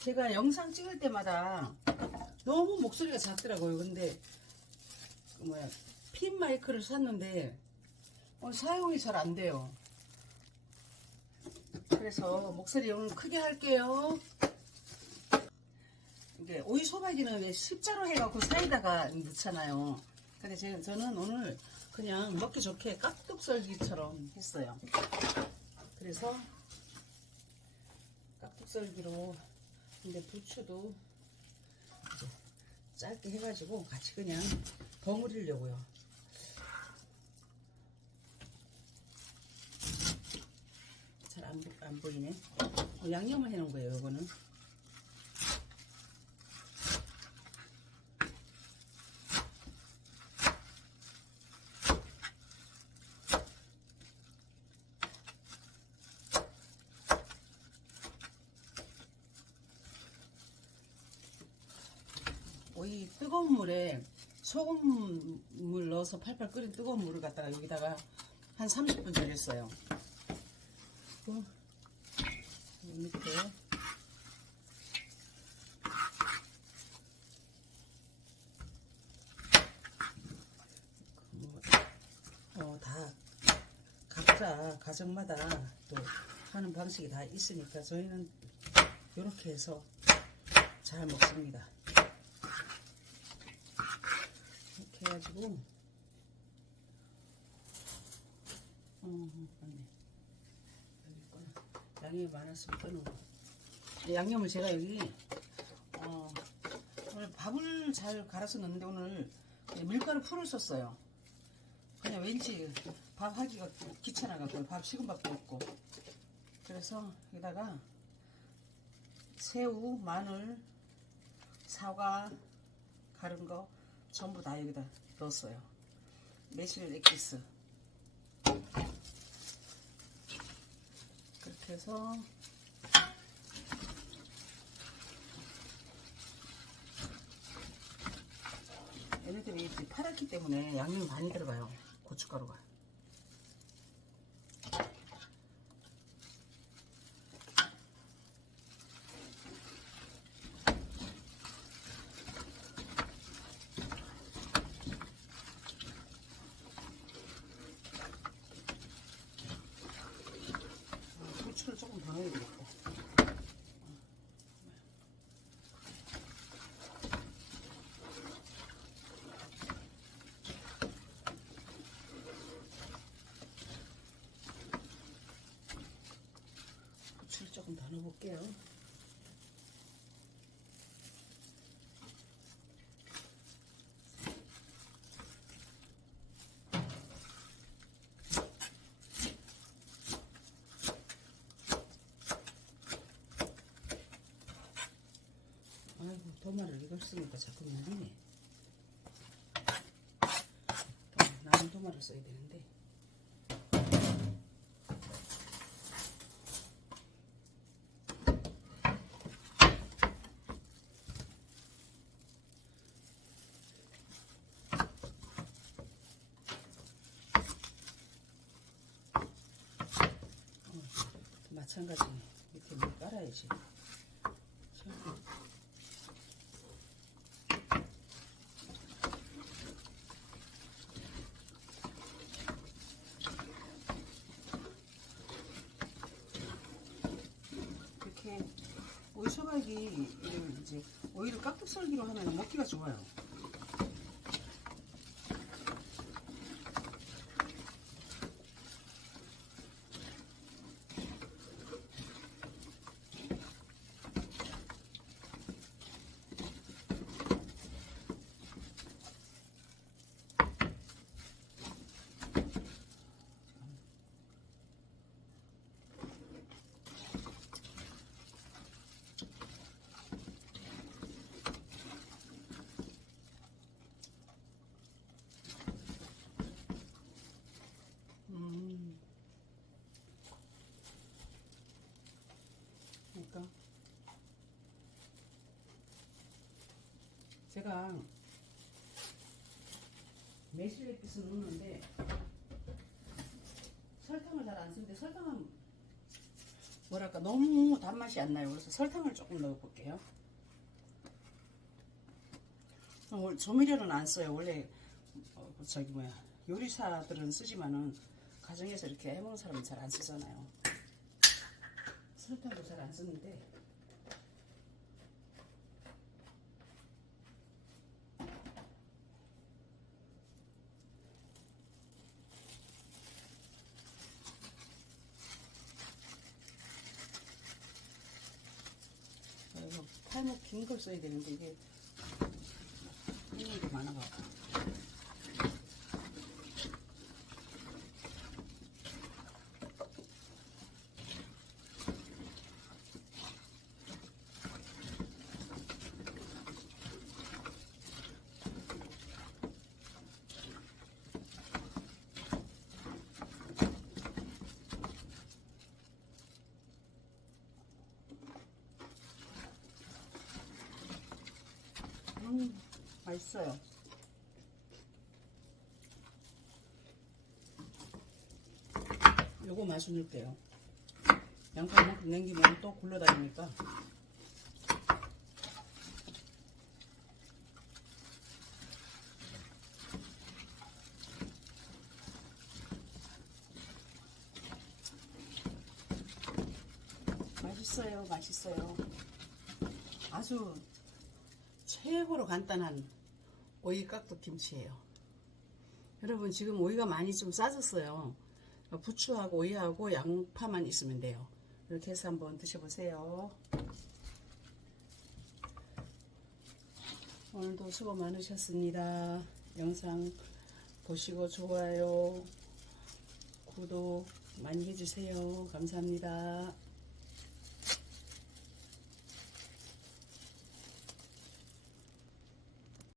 제가 영상 찍을 때마다 너무 목소리가 작더라고요. 근데 그 뭐야 핀 마이크를 샀는데 어, 사용이 잘 안 돼요. 그래서 목소리 오늘 크게 할게요. 이게 오이 소박이는 왜 십자로 해갖고 사이다가 넣잖아요. 근데 제, 저는 오늘 그냥 먹기 좋게 깍둑썰기처럼 했어요. 그래서 깍둑썰기로 근데 부추도 짧게 해가지고 같이 그냥 버무리려고요. 잘 안 안 보이네. 어, 양념을 해놓은 거예요, 이거는. 오이 뜨거운 물에 소금물 넣어서 팔팔 끓인 뜨거운 물을 갖다가 여기다가 한 30분 절였어요. 그리고 이 밑에 뭐, 어, 다 각자 가정마다 또 하는 방식이 다 있으니까 저희는 이렇게 해서 잘 먹습니다. 해가지고 어. 양념이 많았으면 꺼놓고 양념을 제가 여기 어, 오늘 밥을 잘 갈아서 넣는데 오늘 밀가루 풀을 썼어요. 그냥 왠지 밥 하기가 귀찮아갖고 밥 식은 밥도 없고 그래서 여기다가 새우, 마늘, 사과 가른 거 전부 다 여기다 넣었어요. 매실 엑기스 그렇게 해서 얘네들이 파랗기 때문에 양념이 많이 들어가요. 고춧가루가. 아, 후추를 조금 더 넣어야 되겠다. 후추를 조금 더 넣어 볼게요. 아이고 도마를 이걸 쓰니까 자꾸 밀리네. 나는 도마를 써야 되는데. 어, 마찬가지 밑에 물 깔아야지. 자. 이렇게 오이 소박이 이제 오이를 깍둑썰기로 하면 먹기가 좋아요. 음. 그러니까 제가 매실액기스 넣는데 설탕을 잘 안 쓰는데 설탕은 뭐랄까 너무 단맛이 안 나요. 그래서 설탕을 조금 넣어볼게요. 조미료는 안 써요. 원래 어, 저기 뭐야 요리사들은 쓰지만은 가정에서 이렇게 해먹는 사람은 잘 안 쓰잖아요. 설탕도 잘 안 쓰는데 팔목 긴 걸 써야 되는데 이게 팔목이 많아가지고 맛있어요. 요거 맛을 넣을게요. 양파 이만큼 남기면 또 굴러다니니까. 맛있어요 맛있어요. 아주 최고로 간단한 오이 깍둑 김치예요. 여러분 지금 오이가 많이 좀 싸졌어요. 부추하고 오이하고 양파만 있으면 돼요. 이렇게 해서 한번 드셔보세요. 오늘도 수고 많으셨습니다. 영상 보시고 좋아요, 구독 많이 해주세요. 감사합니다.